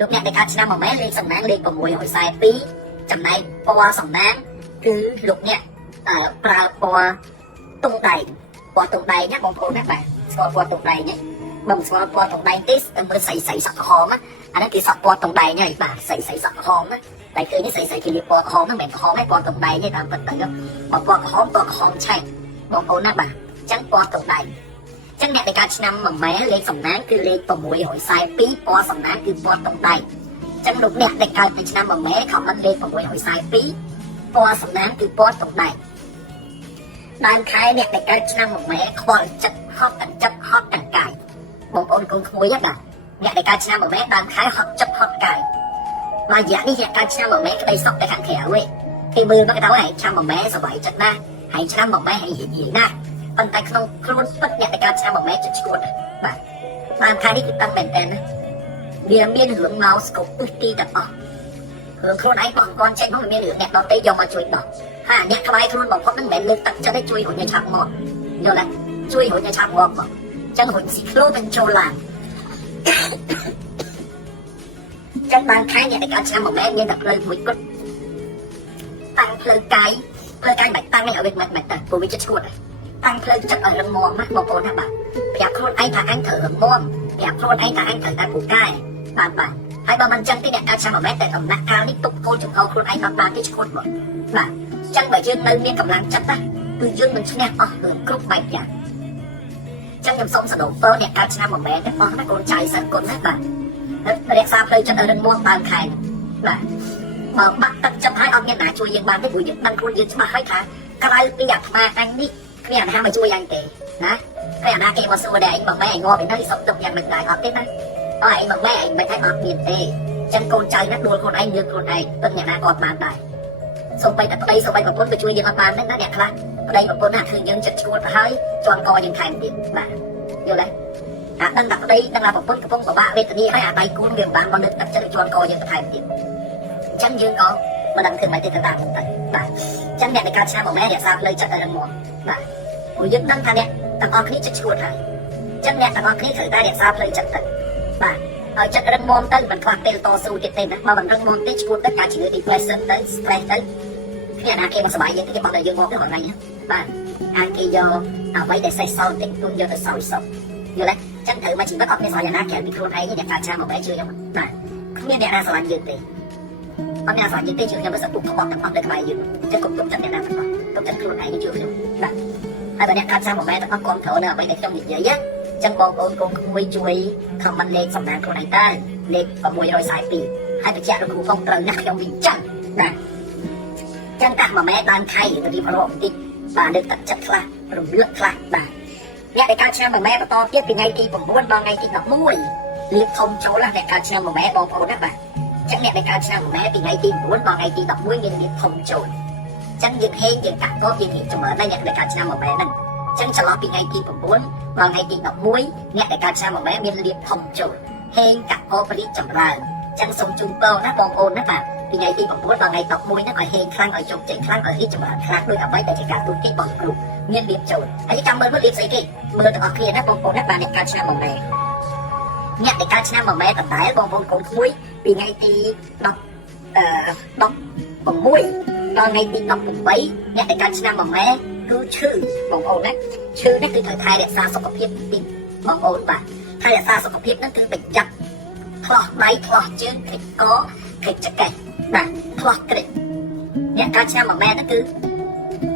លោកអ្នកដែលកើតឆ្នាំមួយម៉ែលេខសំណាងលេខ642ចំណែកពណ៌សំណាងគឺលោកអ្នកប្រើពណ៌តុងដែងពណ៌តុងដែងណាបងប្អូនណាបាទស្គាល់ពណ៌តុងដែងទេបើមិនស្គាល់ពណ៌តុងដែងទេទៅមើលស្រីស្រីសក់ក្រហមអាហ្នឹងគេសក់ពណ៌តុងដែងហើយបាទស្រីស្រីសក់ក្រហមណាតែឃើញនេះស្រីស្រីគេលាបពណ៌ក្រហមហ្នឹងមិនមែនក្រហមទេពណ៌តុងដែងទេតាមពិតទៅបើពណ៌ក្រហមឆែកបងប្អូនណាបាទអញ្ចឹងពណ៌តុងដែងចឹងអ្នកដែលកើតឆ្នាំមួយម៉ែលេខសំណាងគឺលេខ642ពណ៌សំណាងគឺពណ៌តុងដែងចឹងលោកអ្នកដែលកើតនៅឆ្នាំមួយម៉ែខមមិនលេខ642ពណ៌សំណាងគឺពណ៌តុងដែងដើមខែអ្នកដែលកើតឆ្នាំមួយម៉ែខ្វល់ចិត្តហត់កញ្ចឹកហត់កង្កាយបងប្អូនកូនក្មួយណាបាទអ្នកដែលកើតឆ្នាំមួយម៉ែដើមខែហត់ចិត្តហត់កាយមករយៈនេះអ្នកកើតឆ្នាំមួយម៉ែក្តីសុខតែខាងក្រៅវិញគេមើលមកទៅហើយឆ្នាំមួយម៉ែសុបាយចិត្តណាស់ហើយឆ្នាំមួយម៉ែហើយនិយាយណាស់ប៉ុន្តែក្នុងខ្លួនពិតអ្នកដែលកើតឆ្នាំមួយម៉ែចិត្តឈួតបាទដើមខែនេះគឺតាំងមែនតើណាវាមានរឿងមកស្គប់ពុះទីទាំងអស់រឿងខ្លួនឯងបងគាត់ចេញមកមានរឿងអ្នកដទៃយកមកជួយដោះហើយអ្នកក្បែរខ្លួនបំផុតមិនមែនលើកទឹកចិត្តទេជួយរុញឲ្យឆាប់មកយល់ទេជួយរុញឲ្យឆាប់មកអញ្ចឹងរុញស៊ីខ្លួនទៅចូលឡានចឹងដើមខែអ្នកដែលកើតឆ្នាំមួយម៉ែមានតែផ្លូវមួយគត់តាំងផ្លូវកាយមិនតាំងឲ្យវាមិនទៅព្រោះវាចិត្តឈួតតាំងផ្លូវចិត្តឲ្យរឹងមាំណាបងប្អូនណាបាទប្រាប់ខ្លួនឯងថាអញត្រូវរឹងមាំប្រាប់ខ្លួនឯងថាអញត្រូវតែពូកែបាទហើយបើមិនចឹងទេអ្នកកើតឆ្នាំមួយម៉ែតែដំណាក់កាលនេះទុកគោលចំហខ្លួនឯងអត់បានទេឈួតមកបាទចឹងបើយើងនៅមានកម្លាំងចិត្តណាគឺយើងមិនឈ្នះអស់រឿងគ្រប់បែបយ៉ាងចឹងខ្ញុំសូមសរុបតអ្នកកើតឆ្នាំមួយម៉ែទាំងអស់ណាកូនចៅសិនគុណណាបាទរក្សាផ្លូវចិត្តឲ្យរឹងមាំដើមខែបាទបើបាក់ទឹកចិត្តហើយអត់មានណាជួយយើងបានទេព្រោះយើងដឹងខ្លួនយើងច្បាស់ហើយថាក្រៅពីអាត្មាអញនេះគ្មានអាណាមកជួយអញទេណាគ្មានអាណាគេមកសួរដែរអញមកម៉ែអញងាប់ឯនៅសុខទុក្ខយ៉ាងមិនដែរអត់ទេណាអើឯងមកម៉ែឯងមិនឲ្យអត់មានទេចឹងកូនចៅណាដួលខ្លួនឯងយើងខ្លួនឯងទឹកអ្នកណាក៏អត់បានដែរសូម្បីតែប្តីសូម្បីប្រពន្ធទៅជួយយើងអត់បានទេណាអ្នកខ្លះប្តីប្រពន្ធណាឃើញយើងចិត្តឈួតទៅហើយជន់កយើងថែមទៀតបាទយល់ទេអាដឹងតែប្តីដឹងថាប្រពន្ធកំពុងពិបាកវេទនាហើយអាដៃគូនវាមិនបានមកលើកទឹកចិត្តជន់កយើងទៅថែមទៀតអញ្ចឹងយើងក៏មិនដឹងធ្វើម៉េចទេទៅតាមទៅបាទអញ្ចឹងអ្នកដែលកើតឆ្នាំមួយម៉ែរក្សាផ្លូវចិត្តឲ្យរឹងមាំបាទព្រោះយើងដឹងថាអ្នកទាំងអស់គ្នាចិត្តឈួតហើយអញ្ចឹងអ្នកទាំងអស់គ្នាត្រូវតែរក្សាផ្លូវចិត្តទៅបាទឲ្យចិត្តរឹងមាំទៅមិនខ្វះពេលតស៊ូទៀតទេណាបើមិនរឹងមាំទេឈួតទៅកើតជំងឺ depression ទៅ stress ទៅគ្នាណាគេមកសុបាយយើងគេបោះដល់យើងមកទៅហ្នឹងបាទអាចគេយកអ្វីដែលសេះសល់តិចទុនយកទៅសោយសុខយល់ទេចឹងត្រូវមកជីវិតអត់មានស្រឡាញ់ណាក្រៅពីខ្លួនឯងអ្នកកើតឆ្នាំមួយម៉ែជួយខ្ញុំបាទគ្មានអ្នកណាស្រឡាញ់យើងទេអត់មានស្រឡាញ់យើងទេជួយខ្ញុំទៅសពុកក្បត់ទាំងអស់នៅក្បែរយើងចឹងគុំទុកចិត្តអ្នកណាទាំងអស់ទុកចិត្តខ្លួនឯងជួយខ្ញុំបាទហើយបើអ្នកកើតឆ្នាំមួយម៉ែទាំងអស់គ្រប់គ្រងនៅអ្វីដែលខ្ញុំនិយាយចឹងបងប្អូនកូនក្មួយជួយ comment លេខសំណាងខ្លួនឯងតើលេខ642ហើយបញ្ជាក់លោកគ្រូផងត្រូវណាស់ខ្ញុំវិញចឹងបាទចឹងតាក់មួយម៉ែដើមខៃទៅទីប្រឡប់បន្តិចបាទលើកទឹកចិត្តខ្លះរំលឹកខ្លះបាទអ្នកដែលកើតឆ្នាំមួយម៉ែបន្តទៀតពីថ្ងៃទី9ដល់ថ្ងៃទី11លៀបធំចូលណាអ្នកកើតឆ្នាំមួយម៉ែបងប្អូនណាបាទចឹងអ្នកដែលកើតឆ្នាំមួយម៉ែពីថ្ងៃទី9ដល់ថ្ងៃទី11មានលៀបធំចូលចឹងយើងហេងយើងកាក់កបយើងហេងចម្រើនណាអ្នកដែលកើតឆ្នាំមួយម៉ែហ្នឹងចឹងចន្លោះពីថ្ងៃទី9ដល់ថ្ងៃទី11អ្នកដែលកើតឆ្នាំមួយម៉ែមានលៀបធំចូលហេងកាក់កបរីកចម្រើនចឹងសូមជូនពរណាបងប្អូនណាបាទពីថ្ងៃទី9ដល់ថ្ងៃ11ហ្នឹងឲ្យហេងខ្លាំងឲ្យជោគជ័យខ្លាំងឲ្យរីកចម្រើនខ្លាំងដោយអ្វីដែលជាការទូតគេបងគ្រូមានលៀបចូលហើយចាំមើលលៀបស្អីគេមើលទាំងអស់គ្នាណាបងប្អូនណាបាទអ្នកកើតឆ្នាំមួយម៉ែអ្នកដែលកើតឆ្នាំមួយម៉ែដដែលបងប្អូនកូនក្មួយពីថ្ងៃទី16ដល់ថ្ងៃទី18អ្នកដែលកើតឆ្នាំមួយម៉ែគឺឈឺបងប្អូនណាឈឺនេះគឺត្រូវថែរក្សាសុខភាពទីបងប្អូនបាទថែរក្សាសុខភាពហ្នឹងគឺប្រយ័ត្នផ្លោះដៃផ្លោះជើងខិចកខិចចង្កេះបាទផ្លោះក្រឹតអ្នកកើតឆ្នាំមួយម៉ែហ្នឹងគឺ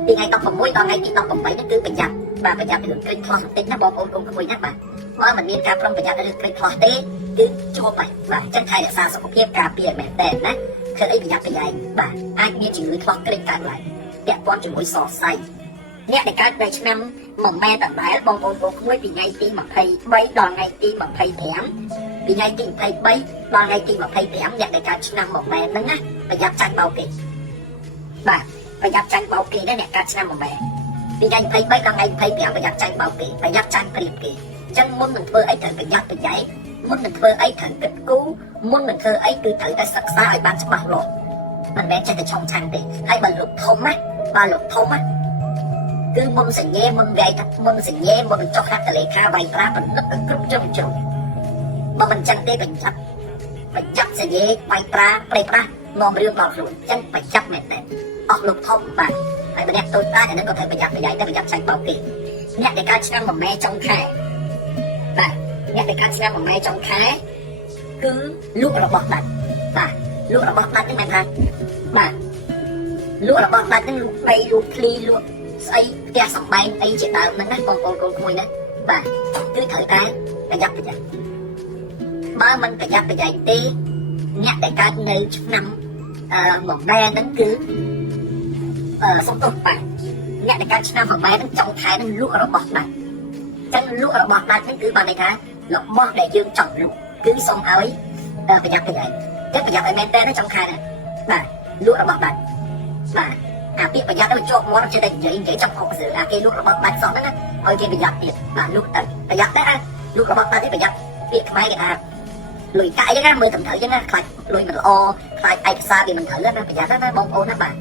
ពីថ្ងៃ16ដល់ថ្ងៃទី18ហ្នឹងគឺប្រយ័ត្នបាទប្រយ័ត្នរឿងក្រឹតផ្លោះបន្តិចណាបងប្អូនកុំក្មួយណាបាទបើមិនមានការប្រុងប្រយ័ត្នរឿងក្រឹតផ្លោះទេគឺជួបហើយបាទអញ្ចឹងថែរក្សាសុខភាពការពារមែនតើណាធ្វើអីប្រយ័ត្នប្រយែងបាទអាចមានជំងឺផ្លោះក្រឹតកើតឡើងពាក់ព័ន្ធជាមួយសរសៃអ្នកដែលកើតនៅឆ្នាំមួយម៉ែដដែលបងប្អូនកូនក្មួយពីថ្ងៃទី23ដល់ថ្ងៃទី25ពីថ្ងៃទី23ដល់ថ្ងៃទី25អ្នកដែលកើតឆ្នាំមួយម៉ែហ្នឹងណាប្រយ័ត្នចាញ់បោកគេបាទប្រយ័ត្នចាញ់បោកគេណាអ្នកកើតឆ្នាំមួយម៉ែពីថ្ងៃ23ដល់ថ្ងៃ25ប្រយ័ត្នចាញ់បោកគេប្រយ័ត្នចាញ់ព្រៀបគេអញ្ចឹងមុននឹងធ្វើអីត្រូវប្រយ័ត្នប្រយែងមុននឹងធ្វើអីត្រូវគិតគូរមុននឹងធ្វើអីគឺត្រូវតែសិក្សាឲ្យបានច្បាស់លាស់មិនមែនចេះតែឆុងឆាំងទេហើយបើលោកធំណាបើលោកធំណាគឺមុនសញ្ញាមុនវាយថាមុនសញ្ញាមុនចុះហត្ថលេខាវាយប្រាពិនិត្យគ្រប់ជ្រុងជ្រុងបើមិនចឹងទេប្រ ប្រចាំសេរីបាយប្រាប្រេប្រានាំរឿងដល់ខ្លួនអញ្ចឹងប្រចាំមែនតើអស់លោកធំបាទហើយម្នាក់តូចតាចអានឹងក៏ត្រូវប្រយ័ត្នប្រយែងតែប្រយ័ត្នចាញ់បោកគេអ្នកដែលកើតឆ្នាំមួយម៉ែចុងខែបាទអ្នកដែលកើតឆ្នាំមួយម៉ែចុងខែគឺលោករបស់ដាច់បាទលោករបស់ដាច់ហ្នឹងមែនថាបាទលោករបស់ដាច់ហ្នឹងលោកដីលោកឃ្លីលោកស្អីផ្ទះសំបែងអីជាដើមហ្នឹងណាបងប្អូនកូនក្មួយណាបាទគឺត្រូវតែប្រយ័ត្នប្រយែងបើមិនប្រយ័ត្នប្រយែងទេអ្នកដែលកើតនៅឆ្នាំមួយម៉ែហ្នឹងគឺសុំទោសបាទអ្នកដែលកើតឆ្នាំមួយម៉ែហ្នឹងចុងខែហ្នឹងលោករបស់ដាច់ចឹងលោករបស់ដាច់ហ្នឹងគឺបានន័យថារបស់ដែលយើងចង់លក់គឺសូមឲ្យប្រយ័ត្នប្រយែងតែប្រយ័ត្នឲ្យមែនតើចុងខែហ្នឹងបាទលក់របស់ដាច់បាទអាពាក្យប្រយ័ត្នទៅជាប់មាត់ចេះតែនិយាយចង់អុកស្រើអាគេលក់របស់ដាច់សោះហ្នឹងណាឲ្យគេប្រយ័ត្នទៀតបាទលក់ទៅប្រយ័ត្នដែរលក់របស់ដាច់ទេប្រយ័ត្នពាក្យខ្មែរគេថាលុយកាក់អីណាមើលត្រឹមត្រូវចឹងណាខ្លាចលុយមិនល្អខ្លាចឯកសារវាមិនត្រូវណាប្រយ័ត្នណាបងប្អូនណាបាទ